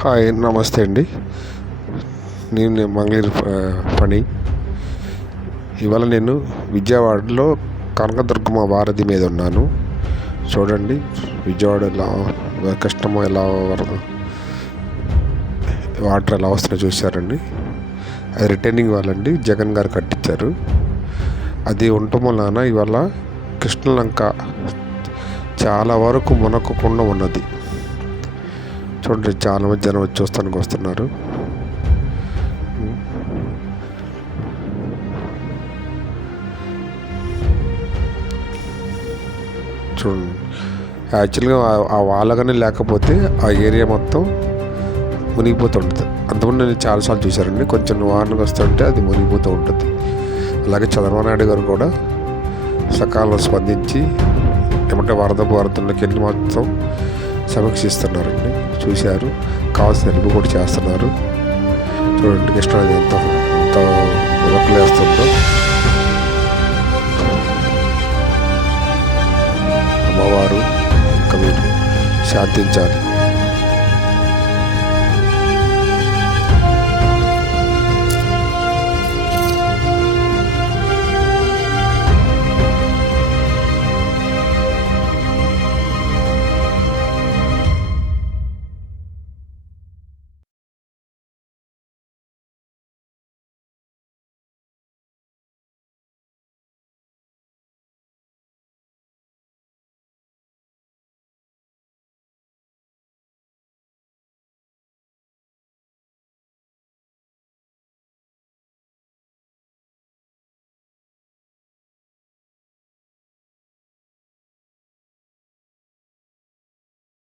Hi నమస్తే అండి. నేను మంగళగిరి పని. ఇవాళ నేను విజయవాడలో కనకదుర్గమ్మ వారధి మీద ఉన్నాను. చూడండి విజయవాడ ఎలా కష్టమో, ఎలా వాటర్ ఎలా వస్తున్నాయో చూశారండి. అది రిటైనింగ్ వాళ్ళండి, జగన్ గారు కట్టించారు. అది ఉండటం వలన ఇవాళ కృష్ణలంక చాలా వరకు మునక్కకుండా ఉన్నది. చూడండి చాలా మంది జనం చూస్తానికి వస్తున్నారు. చూడండి యాక్చువల్గా ఆ వాళ్ళగానే లేకపోతే ఆ ఏరియా మొత్తం మునిగిపోతూ ఉంటుంది. అంతకుముందు నేను చాలాసార్లు చూశానండి. కొంచెం వాహనానికి వస్తుంటే అది మునిగిపోతూ ఉంటుంది. అలాగే చంద్రబాబు నాయుడు గారు కూడా సకాలంలో స్పందించి ఏమంటే వరదలోకి వెళ్ళి మొత్తం సమీక్షిస్తున్నారండి. చూశారు, కావాల్సిన హెల్ప్ కూడా చేస్తున్నారు. చూడండి కృష్ణానది ఎంత ఉరకలేస్తుందో. అమ్మవారు ఇంకా మీరు శాంతించాలి.